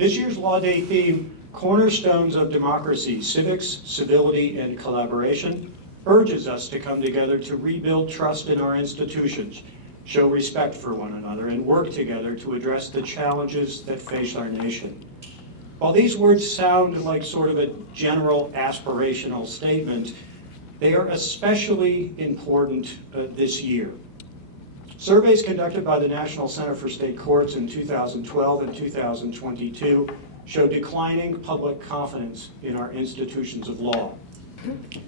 This year's Law Day theme, Cornerstones of Democracy, Civics, Civility, and Collaboration, urges us to come together to rebuild trust in our institutions, show respect for one another, and work together to address the challenges that face our nation. While these words sound like sort of a general aspirational statement, they are especially important this year. Surveys conducted by the National Center for State Courts in 2012 and 2022 show declining public confidence in our institutions of law.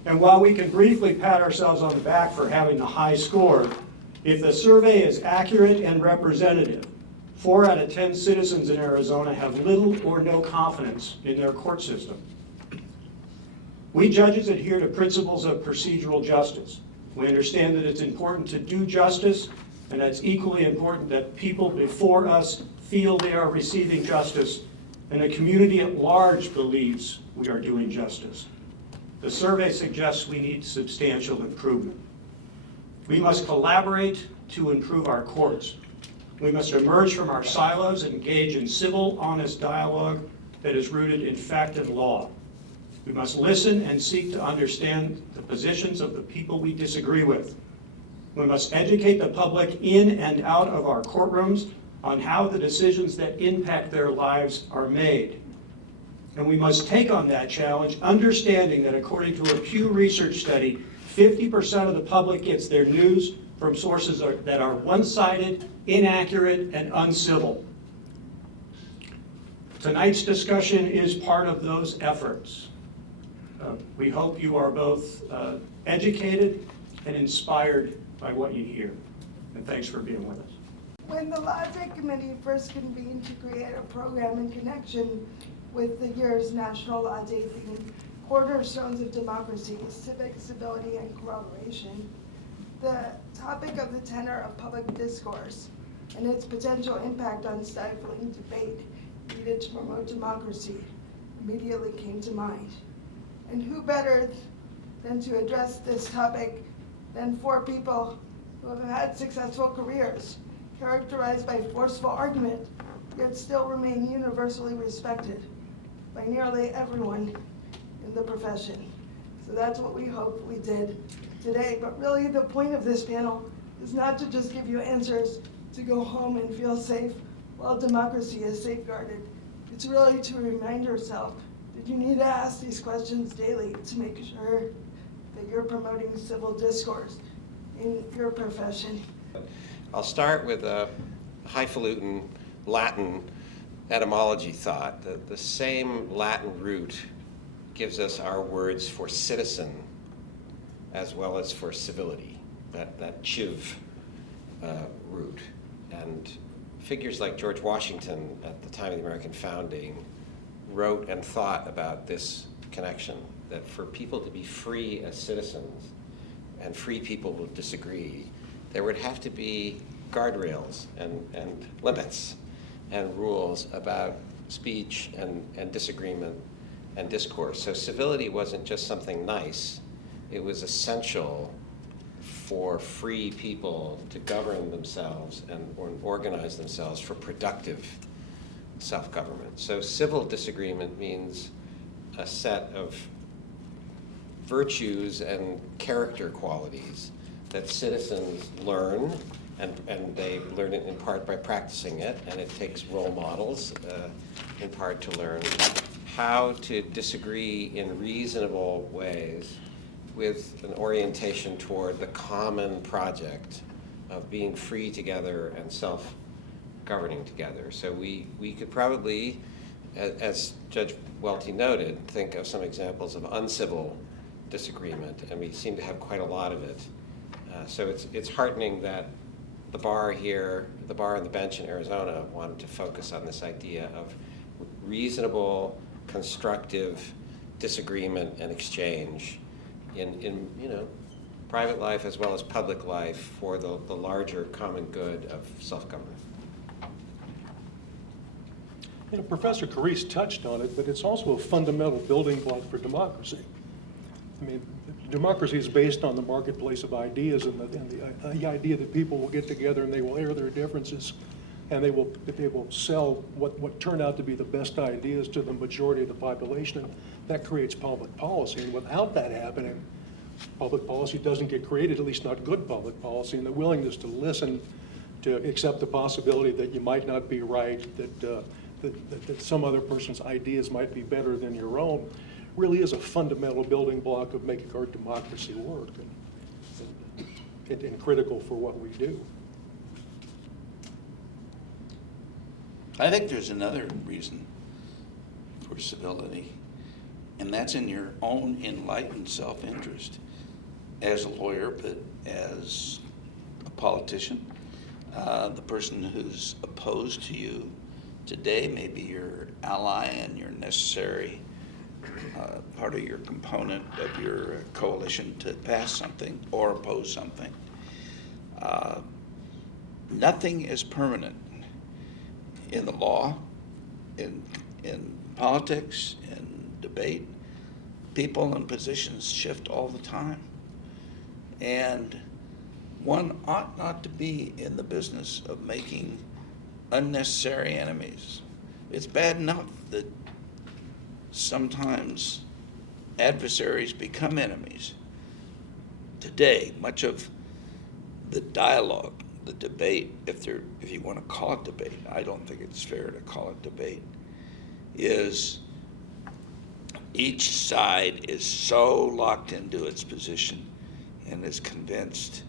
And while we can briefly pat ourselves on the back for having the high score, if the survey is accurate and representative, 4 out of 10 citizens in Arizona have little or no confidence in their court system. We judges adhere to principles of procedural justice. We understand that it's important to do justice, and it's equally important that people before us feel they are receiving justice, and the community at large believes we are doing justice. The survey suggests we need substantial improvement. We must collaborate to improve our courts. We must emerge from our silos and engage in civil, honest dialogue that is rooted in fact and law. We must listen and seek to understand the positions of the people we disagree with. We must educate the public in and out of our courtrooms on how the decisions that impact their lives are made. And we must take on that challenge, understanding that according to a Pew Research study, 50% of the public gets their news from sources that are one-sided, inaccurate, and uncivil. Tonight's discussion is part of those efforts. We hope you are both educated and inspired by what you hear. And thanks for being with us. When the Law Day Committee first convened to create a program in connection with the year's National Law Day theme, Cornerstones of Democracy, Civic, Civility, and Cooperation, the topic of the tenor of public discourse and its potential impact on stifling debate needed to promote democracy immediately came to mind. And who better than to address this topic than 4 people who have had successful careers characterized by forceful argument, yet still remain universally respected by nearly everyone in the profession. So that's what we hope we did today. But really the point of this panel is not to just give you answers to go home and feel safe while democracy is safeguarded. It's really to remind yourself that you need to ask these questions daily to make sure that you're promoting civil discourse in your profession. I'll start with a highfalutin Latin etymology thought. The same Latin root gives us our words for citizen as well as for civility, that chiv root. And figures like George Washington at the time of the American founding wrote and thought about this connection, that for people to be free as citizens, and free people will disagree, there would have to be guardrails and limits and rules about speech and disagreement and discourse. So civility wasn't just something nice, it was essential for free people to govern themselves and organize themselves for productive self-government. So civil disagreement means a set of virtues and character qualities that citizens learn, and they learn it in part by practicing it, and it takes role models in part to learn how to disagree in reasonable ways with an orientation toward the common project of being free together and self-governing together. So we could probably, as Judge Welty noted, think of some examples of uncivil disagreement, and we seem to have quite a lot of it. So it's heartening that the bar here, the bar on the bench in Arizona, wanted to focus on this idea of reasonable, constructive disagreement and exchange in private life as well as public life for the larger common good of self-government. Professor Carrese touched on it, but it's also a fundamental building block for democracy. I mean, democracy is based on the marketplace of ideas and the idea that people will get together and they will air their differences and they will sell what turn out to be the best ideas to the majority of the population, and that creates public policy. And without that happening, public policy doesn't get created, at least not good public policy, and the willingness to listen, to accept the possibility that you might not be right, that some other person's ideas might be better than your own, really is a fundamental building block of making our democracy work, and critical for what we do. I think there's another reason for civility, and that's in your own enlightened self-interest as a lawyer, but as a politician. The person who's opposed to you today may be your ally and your necessary part of your component of your coalition to pass something or oppose something. Nothing is permanent in the law, in politics, in debate. People and positions shift all the time. And one ought not to be in the business of making unnecessary enemies. It's bad enough that sometimes adversaries become enemies. Today, much of the dialogue, the debate, if you want to call it debate, I don't think it's fair to call it debate, is each side is so locked into its position and is convinced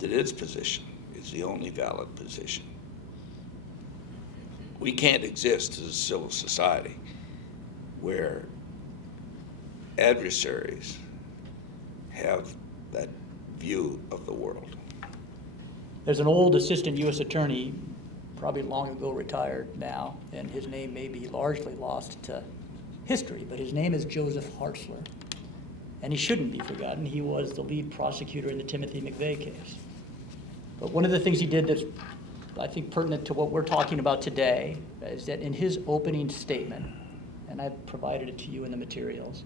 that its position is the only valid position. We can't exist as a civil society where adversaries have that view of the world. There's an old assistant U.S. attorney, probably long ago retired now, and his name may be largely lost to history, but his name is Joseph Hartzler. And he shouldn't be forgotten. He was the lead prosecutor in the Timothy McVeigh case. But one of the things he did that's, I think, pertinent to what we're talking about today is that in his opening statement, and I've provided it to you in the materials,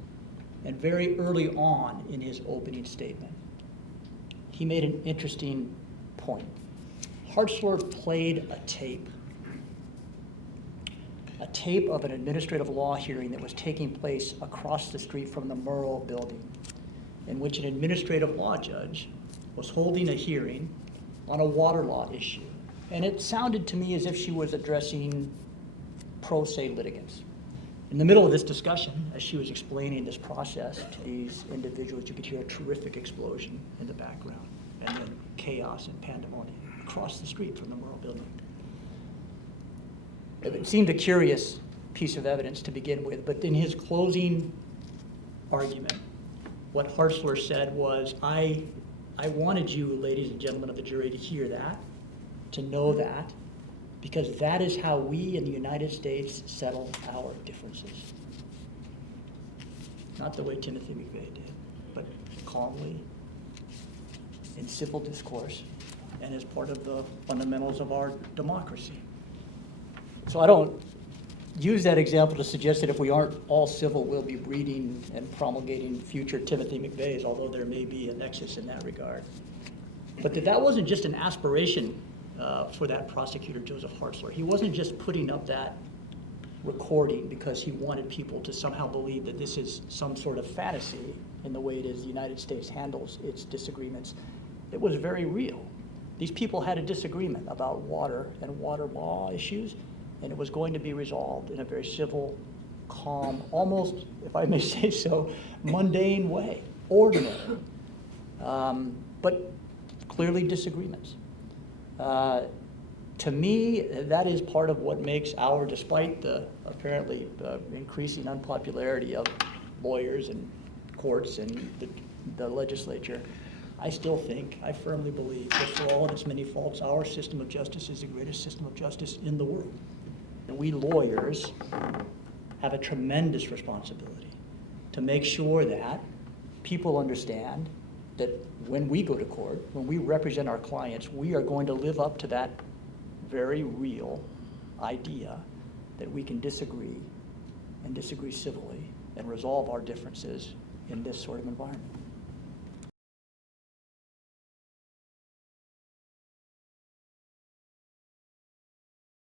and very early on in his opening statement, he made an interesting point. Hartzler played a tape of an administrative law hearing that was taking place across the street from the Marwil building, in which an administrative law judge was holding a hearing on a water law issue. And it sounded to me as if she was addressing pro se litigants. In the middle of this discussion, as she was explaining this process to these individuals, you could hear a terrific explosion in the background, and then chaos and pandemonium across the street from the Marwil building. It seemed a curious piece of evidence to begin with, but in his closing argument, what Hartzler said was, I wanted you, ladies and gentlemen of the jury, to hear that, to know that, because that is how we in the United States settle our differences. Not the way Timothy McVeigh did, but calmly, in civil discourse, and as part of the fundamentals of our democracy. So I don't use that example to suggest that if we aren't all civil, we'll be breeding and promulgating future Timothy McVeighs, although there may be a nexus in that regard. But that wasn't just an aspiration for that prosecutor, Joseph Hartzler. He wasn't just putting up that recording because he wanted people to somehow believe that this is some sort of fantasy in the way it is the United States handles its disagreements. It was very real. These people had a disagreement about water and water law issues, and it was going to be resolved in a very civil, calm, almost, if I may say so, mundane way, ordinary, but clearly disagreements. To me, that is part of what makes despite the apparently increasing unpopularity of lawyers and courts and the legislature, I still think, I firmly believe that for all of its many faults, our system of justice is the greatest system of justice in the world. And we lawyers have a tremendous responsibility to make sure that people understand that when we go to court, when we represent our clients, we are going to live up to that very real idea that we can disagree and disagree civilly and resolve our differences in this sort of environment.